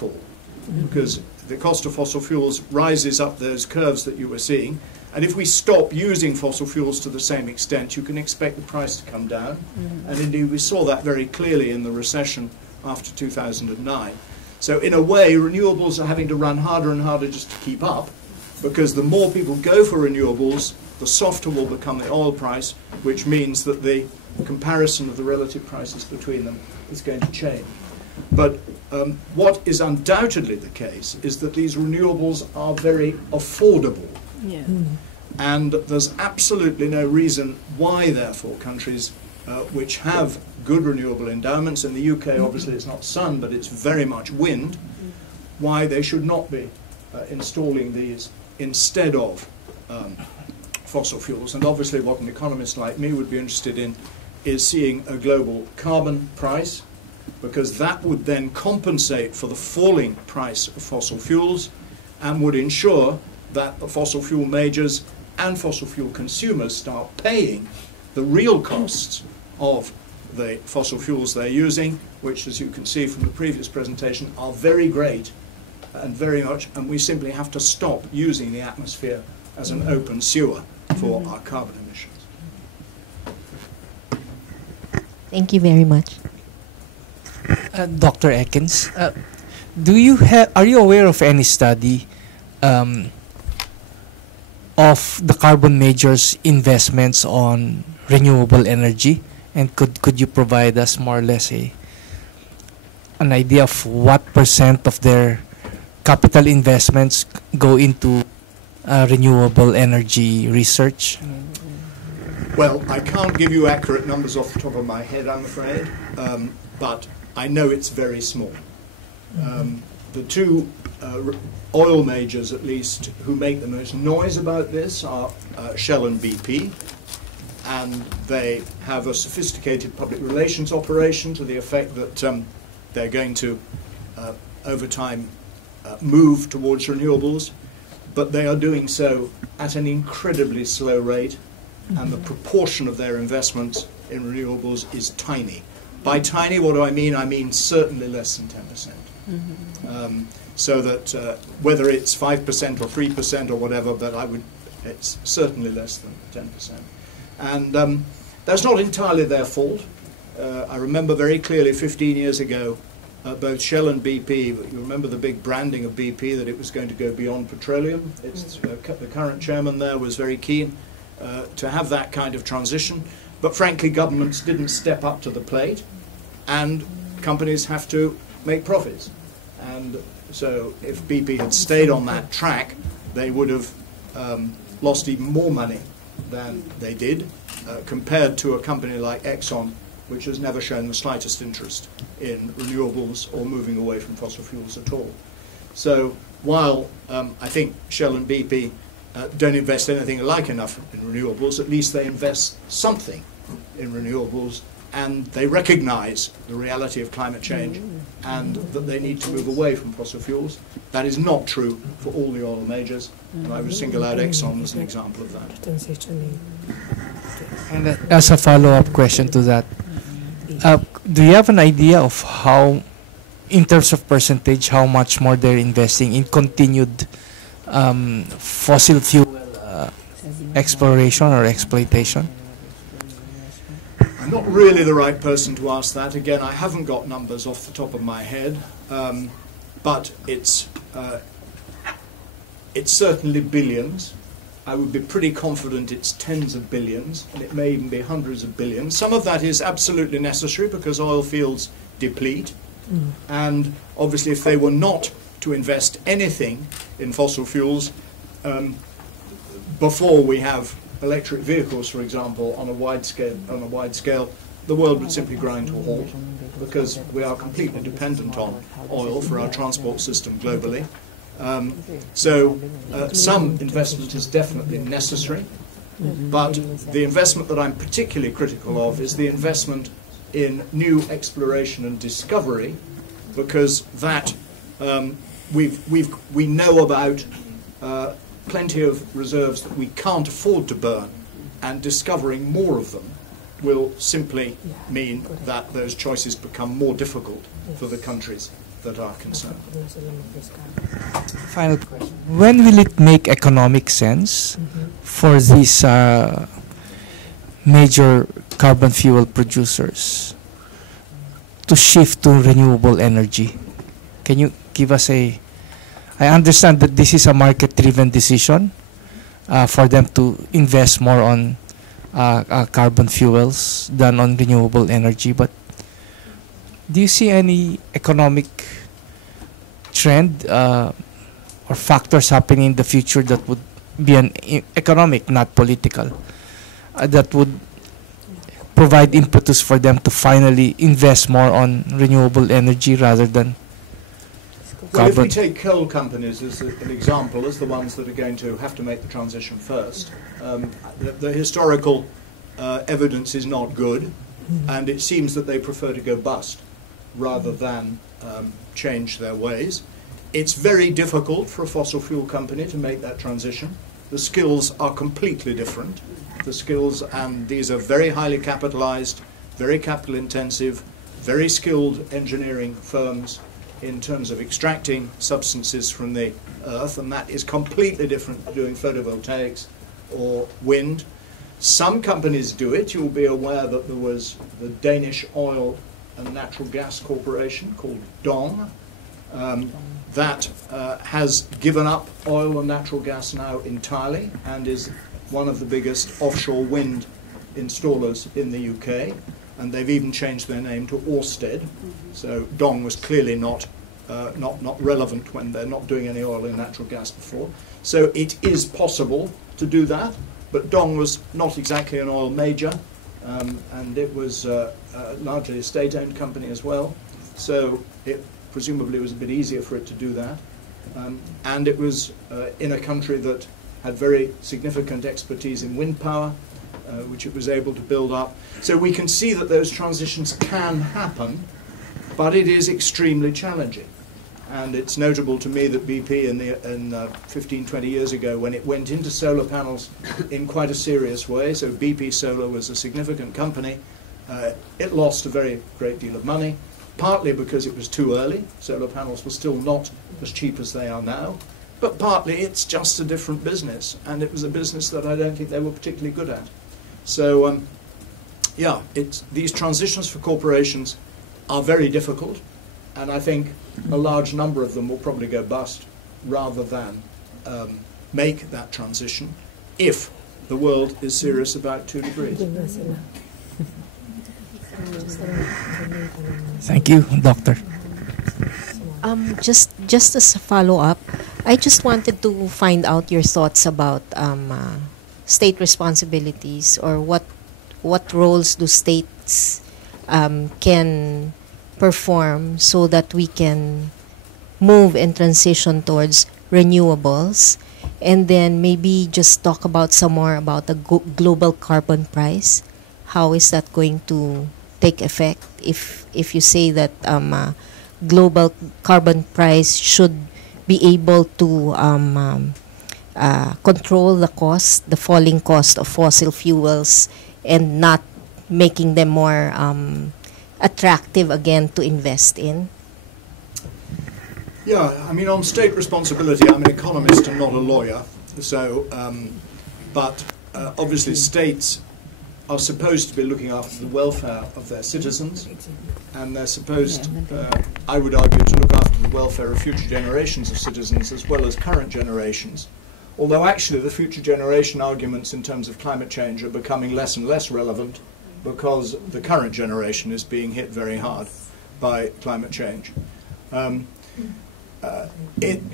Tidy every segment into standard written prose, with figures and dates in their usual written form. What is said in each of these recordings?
fall, because the cost of fossil fuels rises up those curves that you were seeing. And if we stop using fossil fuels to the same extent, you can expect the price to come down. And indeed, we saw that very clearly in the recession after 2009. So in a way, renewables are having to run harder and harder just to keep up, because the more people go for renewables, the softer will become the oil price, which means that the comparison of the relative prices between them is going to change. But what is undoubtedly the case is that these renewables are very affordable. Yeah. And there's absolutely no reason why, therefore, countries which have good renewable endowments, in the UK obviously it's not sun, but it's very much wind, why they should not be installing these instead of fossil fuels. And obviously what an economist like me would be interested in is seeing a global carbon price, because that would then compensate for the falling price of fossil fuels and would ensure that the fossil fuel majors and fossil fuel consumers start paying the real costs of the fossil fuels they're using, which, as you can see from the previous presentation, are very great and very much, and we simply have to stop using the atmosphere as an open sewer for our carbon emissions. Thank you very much. Dr. Ekins, are you aware of any study of the carbon majors' investments on renewable energy? And could you provide us more or less an idea of what % of their capital investments go into renewable energy research? Well, I can't give you accurate numbers off the top of my head, I'm afraid, but I know it's very small. The two oil majors, at least, who make the most noise about this are Shell and BP, and they have a sophisticated public relations operation to the effect that they're going to, over time, move towards renewables, but they are doing so at an incredibly slow rate, and the proportion of their investments in renewables is tiny. By tiny, what do I mean? I mean certainly less than 10%. So that whether it's 5% or 3% or whatever, but it's certainly less than 10%. And that's not entirely their fault. I remember very clearly 15 years ago, both Shell and BP, you remember the big branding of BP, that it was going to go beyond petroleum. The current chairman there was very keen to have that kind of transition. But frankly, governments didn't step up to the plate, and companies have to make profits. And so if BP had stayed on that track, they would have lost even more money than they did, compared to a company like Exxon, which has never shown the slightest interest in renewables or moving away from fossil fuels at all. So while I think Shell and BP don't invest anything like enough in renewables, at least they invest something in renewables, and they recognize the reality of climate change and that they need to move away from fossil fuels. That is not true for all the oil majors, and I would single out Exxon as an example of that. And as a follow-up question to that, do you have an idea of how, in terms of percentage, how much more they're investing in continued fossil fuel exploration or exploitation? I'm not really the right person to ask that. Again, I haven't got numbers off the top of my head, but it's certainly billions. I would be pretty confident it's tens of billions, and it may even be hundreds of billions. Some of that is absolutely necessary because oil fields deplete, and obviously if they were not to invest anything in fossil fuels before we have electric vehicles, for example, on a wide scale, the world would simply grind to a halt, because we are completely dependent on oil for our transport system globally. So some investment is definitely necessary, but the investment that I'm particularly critical of is the investment in new exploration and discovery, because that we know about plenty of reserves that we can't afford to burn, and discovering more of them will simply mean that those choices become more difficult for the countries that are concerned. Final question. When will it make economic sense for these major carbon fuel producers to shift to renewable energy? Can you give us I understand that this is a market-driven decision for them to invest more on carbon fuels than on renewable energy, but do you see any economic trend or factors happening in the future that would be an economic, not political, that would provide impetus for them to finally invest more on renewable energy rather than well, if we carbon? take coal companies as an example, as the ones that are going to have to make the transition first, the historical evidence is not good, and it seems that they prefer to go bust rather than change their ways. It's very difficult for a fossil fuel company to make that transition. The skills are completely different. The skills, and these are very highly capitalized, very capital intensive, very skilled engineering firms in terms of extracting substances from the earth, and that is completely different to doing photovoltaics or wind. Some companies do it. You'll be aware that there was the Danish Oil and Natural Gas Corporation called DONG that has given up oil and natural gas now entirely and is one of the biggest offshore wind installers in the UK, and they've even changed their name to Ørsted. So DONG was clearly not relevant when they're not doing any oil and natural gas before. So it is possible to do that, but DONG was not exactly an oil major, and it was largely a state-owned company as well. So it presumably was a bit easier for it to do that. And it was in a country that had very significant expertise in wind power, which it was able to build up. So we can see that those transitions can happen, but it is extremely challenging. And it's notable to me that BP in 15, 20 years ago, when it went into solar panels in quite a serious way, so BP Solar was a significant company, it lost a very great deal of money, partly because it was too early. Solar panels were still not as cheap as they are now, but partly it's just a different business, and it was a business that I don't think they were particularly good at. So, yeah, these transitions for corporations are very difficult, and I think a large number of them will probably go bust rather than make that transition if the world is serious about 2 degrees. Thank you, Doctor. Just as a follow-up, I just wanted to find out your thoughts about state responsibilities, or what roles do states can perform so that we can move and transition towards renewables, and then maybe just talk about some more about the global carbon price. How is that going to take effect if you say that global carbon price should be able to control the falling cost of fossil fuels, and not making them more attractive again to invest in? Yeah, I mean, on state responsibility, I'm an economist and not a lawyer, so, but obviously states are supposed to be looking after the welfare of their citizens, and they're supposed, I would argue, to look after the welfare of future generations of citizens as well as current generations. Although actually the future generation arguments in terms of climate change are becoming less and less relevant because the current generation is being hit very hard by climate change.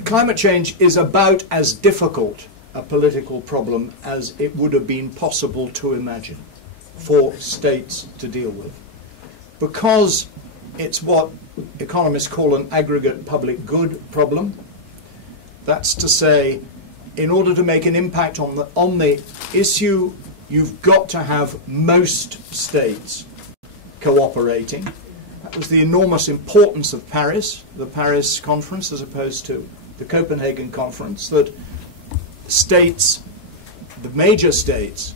Climate change is about as difficult a political problem as it would have been possible to imagine for states to deal with, because it's what economists call an aggregate public good problem. That's to say, in order to make an impact on the issue, you've got to have most states cooperating. That was the enormous importance of Paris, the Paris conference, as opposed to the Copenhagen conference, that states, the major states,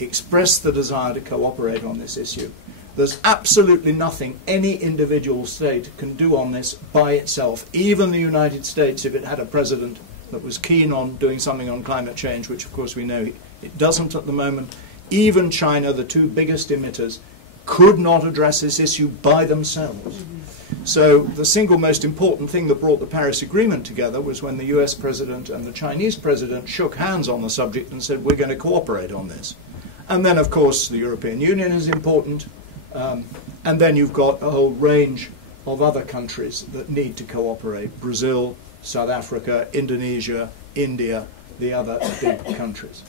expressed the desire to cooperate on this issue. There's absolutely nothing any individual state can do on this by itself. Even the United States, if it had a president that was keen on doing something on climate change, which of course we know it doesn't at the moment, even China, the two biggest emitters, could not address this issue by themselves. So the single most important thing that brought the Paris Agreement together was when the US president and the Chinese president shook hands on the subject and said, we're going to cooperate on this. And then, of course, the European Union is important. And then you've got a whole range of other countries that need to cooperate. Brazil, South Africa, Indonesia, India, the other big countries.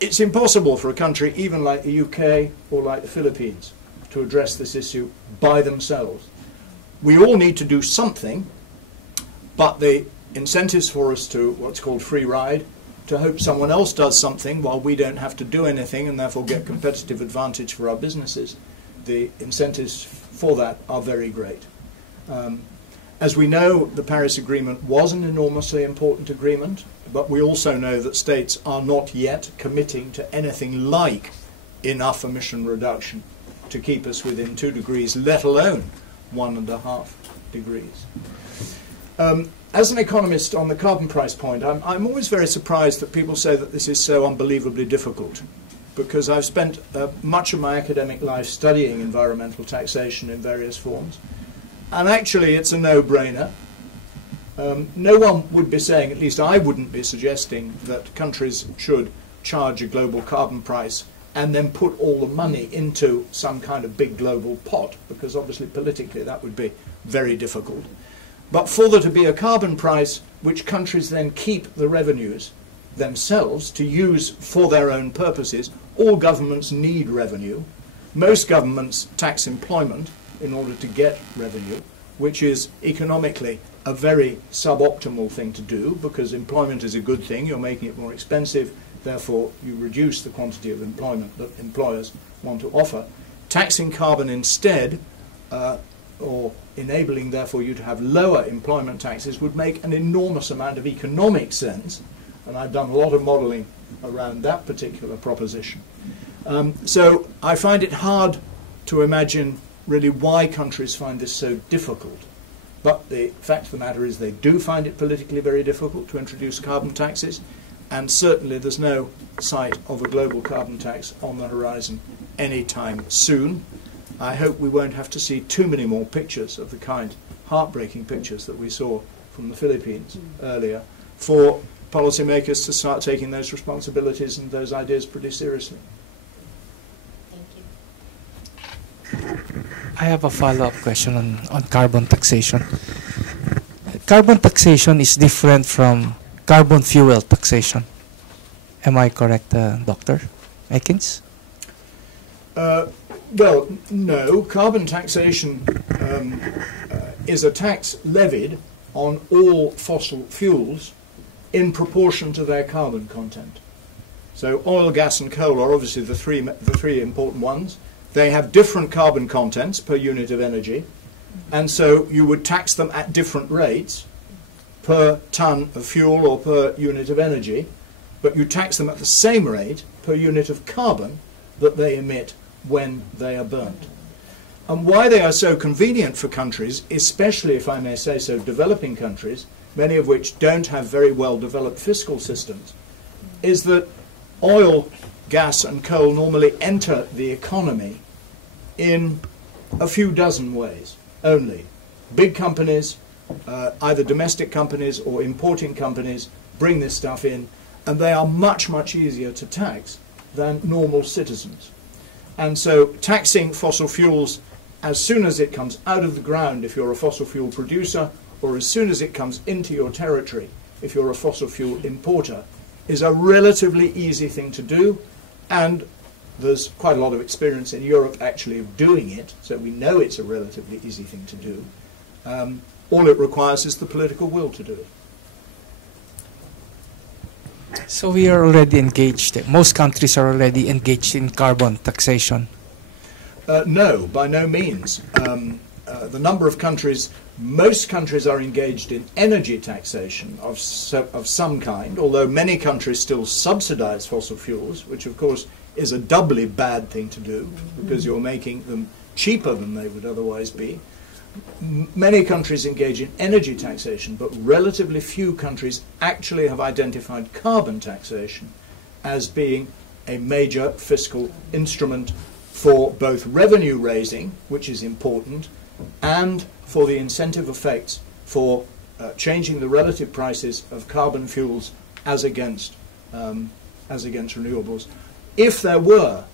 It's impossible for a country even like the UK or like the Philippines to address this issue by themselves. We all need to do something, but the incentives for us to what's called free ride, to hope someone else does something while we don't have to do anything and therefore get competitive advantage for our businesses, the incentives for that are very great. As we know, the Paris Agreement was an enormously important agreement, but we also know that states are not yet committing to anything like enough emission reduction to keep us within 2 degrees, let alone 1.5 degrees. As an economist on the carbon price point, I'm always very surprised that people say that this is so unbelievably difficult, because I've spent much of my academic life studying environmental taxation in various forms, and actually it's a no-brainer. No one would be saying, at least I wouldn't be suggesting, that countries should charge a global carbon price and then put all the money into some kind of big global pot, because obviously politically that would be very difficult. But for there to be a carbon price which countries then keep the revenues themselves to use for their own purposes, all governments need revenue. Most governments tax employment in order to get revenue, which is economically a very suboptimal thing to do, because employment is a good thing, you're making it more expensive, therefore you reduce the quantity of employment that employers want to offer. Taxing carbon instead, or enabling therefore you to have lower employment taxes, would make an enormous amount of economic sense, and I've done a lot of modelling around that particular proposition. So I find it hard to imagine really why countries find this so difficult. But the fact of the matter is they do find it politically very difficult to introduce carbon taxes, and certainly there's no sight of a global carbon tax on the horizon anytime soon. I hope we won't have to see too many more pictures of the kind, heartbreaking pictures that we saw from the Philippines earlier, for policymakers to start taking those responsibilities and those ideas pretty seriously. I have a follow-up question on carbon taxation. Carbon taxation is different from carbon fuel taxation. Am I correct, Dr. Ekins? Well, no. Carbon taxation is a tax levied on all fossil fuels in proportion to their carbon content. So oil, gas and coal are obviously the three important ones. They have different carbon contents per unit of energy, and so you would tax them at different rates per ton of fuel or per unit of energy, but you tax them at the same rate per unit of carbon that they emit when they are burnt. And why they are so convenient for countries, especially, if I may say so, developing countries, many of which don't have very well developed fiscal systems, is that oil, gas and coal normally enter the economy in a few dozen ways only. Big companies, either domestic companies or importing companies, bring this stuff in, and they are much, much easier to tax than normal citizens. And so taxing fossil fuels as soon as it comes out of the ground if you're a fossil fuel producer, or as soon as it comes into your territory if you're a fossil fuel importer, is a relatively easy thing to do, and there's quite a lot of experience in Europe actually of doing it, so we know it's a relatively easy thing to do. All it requires is the political will to do it. So we are already engaged. Most countries are already engaged in carbon taxation. No, by no means. The number of countries, most countries are engaged in energy taxation of some kind, although many countries still subsidize fossil fuels, which of course is a doubly bad thing to do because you're making them cheaper than they would otherwise be. Many countries engage in energy taxation, but relatively few countries actually have identified carbon taxation as being a major fiscal instrument for both revenue raising, which is important, and for the incentive effects for changing the relative prices of carbon fuels as against renewables. If there were,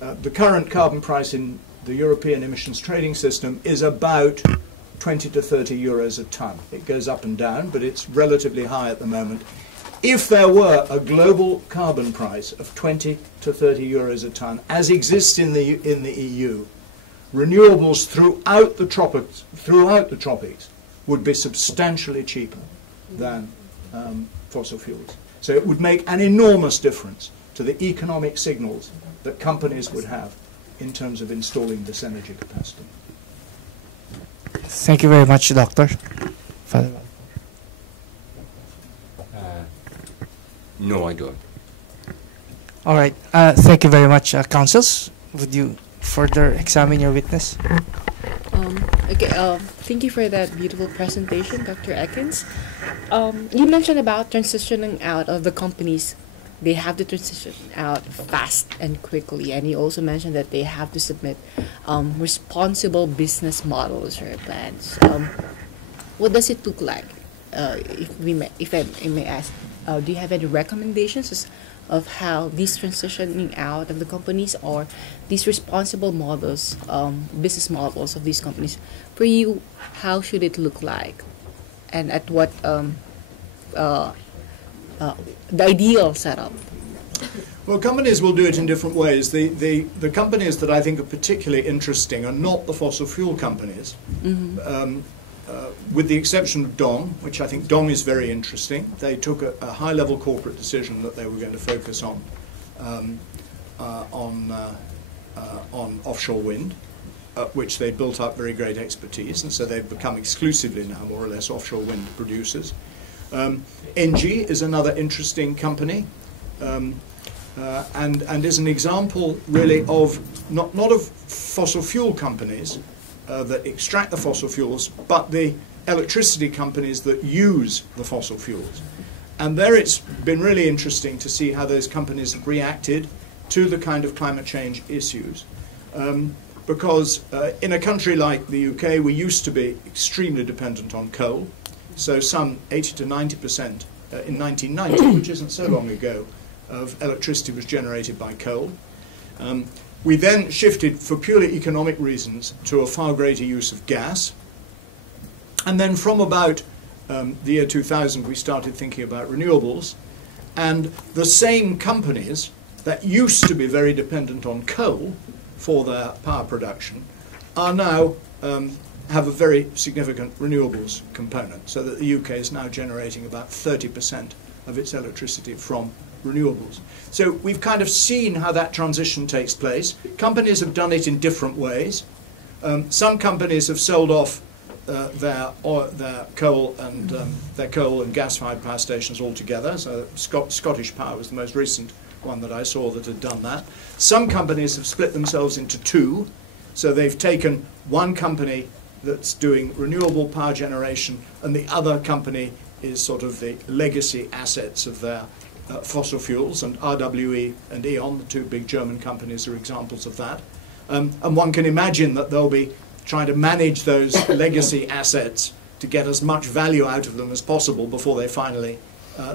the current carbon price in the European emissions trading system is about 20 to 30 euros a tonne. It goes up and down, but it's relatively high at the moment. If there were a global carbon price of 20 to 30 euros a tonne, as exists in the EU, renewables throughout the tropics would be substantially cheaper than fossil fuels. So it would make an enormous difference to the economic signals that companies would have in terms of installing this energy capacity. Thank you very much, Doctor. No, I don't. All right. Thank you very much, counsels. Would you further examine your witness? Okay. Thank you for that beautiful presentation, Dr. Ekins. You mentioned about transitioning out of the companies. They have to transition out fast and quickly, and you also mentioned that they have to submit responsible business models or plans. What does it look like? If I may ask, do you have any recommendations of how these transitioning out of the companies or these responsible models, business models of these companies, for you, how should it look like, and at what the ideal setup? Well, companies will do it in different ways. The companies that I think are particularly interesting are not the fossil fuel companies, with the exception of Dong, which I think Dong is very interesting. They took a high-level corporate decision that they were going to focus on offshore wind, which they built up very great expertise, and so they've become exclusively now more or less offshore wind producers. NG is another interesting company, and is an example really of not of fossil fuel companies that extract the fossil fuels, but the electricity companies that use the fossil fuels. And there it's been really interesting to see how those companies have reacted to the kind of climate change issues. Because in a country like the UK, we used to be extremely dependent on coal. So some 80 to 90% in 1990, which isn't so long ago, of electricity was generated by coal. We then shifted, for purely economic reasons, to a far greater use of gas. And then from about the year 2000, we started thinking about renewables. And the same companies that used to be very dependent on coal for their power production are now have a very significant renewables component, so that the UK is now generating about 30% of its electricity from renewables. So we've kind of seen how that transition takes place. Companies have done it in different ways. Some companies have sold off their coal and gas-fired power stations altogether. So Scottish Power was the most recent one that I saw that had done that. Some companies have split themselves into two. So they've taken one company that's doing renewable power generation, and the other company is sort of the legacy assets of their fossil fuels, and RWE and E.ON, the two big German companies, are examples of that. And one can imagine that they'll be trying to manage those legacy assets to get as much value out of them as possible before they finally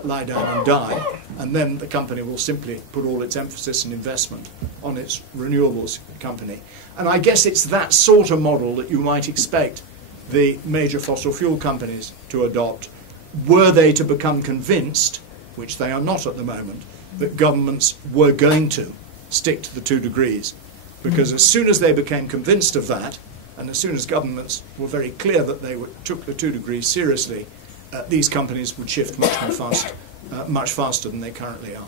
lie down and die. And then the company will simply put all its emphasis and investment on its renewables company. And I guess it's that sort of model that you might expect the major fossil fuel companies to adopt, were they to become convinced, which they are not at the moment, that governments were going to stick to the 2 degrees. Because as soon as they became convinced of that, and as soon as governments were very clear that they took the 2 degrees seriously, these companies would shift much faster than they currently are.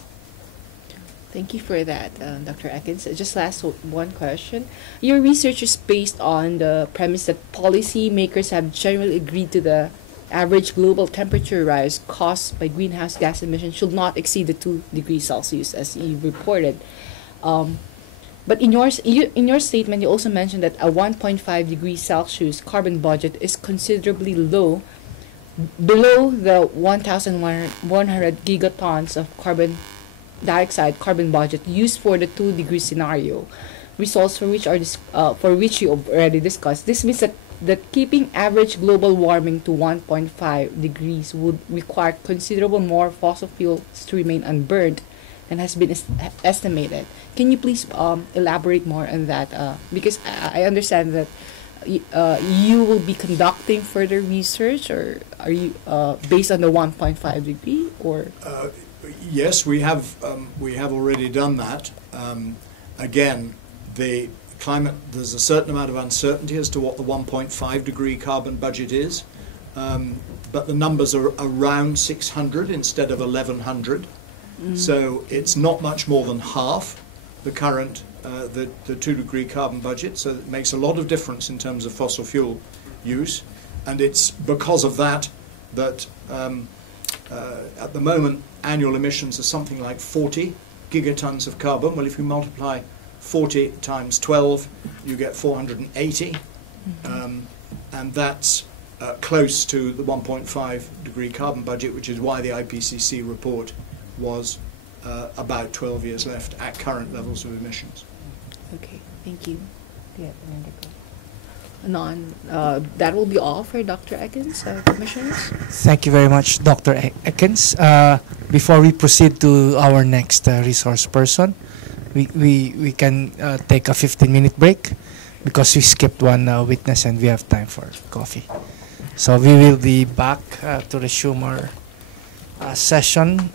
Thank you for that, Dr. Ekins. Just last one question. Your research is based on the premise that policymakers have generally agreed to the average global temperature rise caused by greenhouse gas emissions should not exceed the 2 degrees Celsius, as you reported. But in your statement, you also mentioned that a 1.5 degrees Celsius carbon budget is considerably low, below the 1,100 gigatons of carbon dioxide carbon budget used for the 2-degree scenario, results for which you already discussed. This means that keeping average global warming to 1.5 degrees would require considerable more fossil fuels to remain unburned than has been estimated. Can you please elaborate more on that? Because I understand that you will be conducting further research, or are you based on the 1.5 degree, or? Yes, we have already done that. Again, the climate, there's a certain amount of uncertainty as to what the 1.5 degree carbon budget is, but the numbers are around 600 instead of 1100. So it's not much more than half the current, the 2-degree carbon budget. So it makes a lot of difference in terms of fossil fuel use, and it's because of that that at the moment annual emissions are something like 40 gigatons of carbon. Well, if you multiply 40 times 12, you get 480, and that's close to the 1.5 degree carbon budget, which is why the IPCC report was about 12 years left at current levels of emissions. Okay, thank you. Yeah, that will be all for Dr. Ekins, commissioners. Thank you very much, Dr. Ekins. Before we proceed to our next resource person, we can take a 15-minute break because we skipped one witness and we have time for coffee. So we will be back to resume our session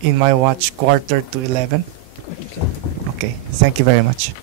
in my watch 11:15. Okay, thank you very much.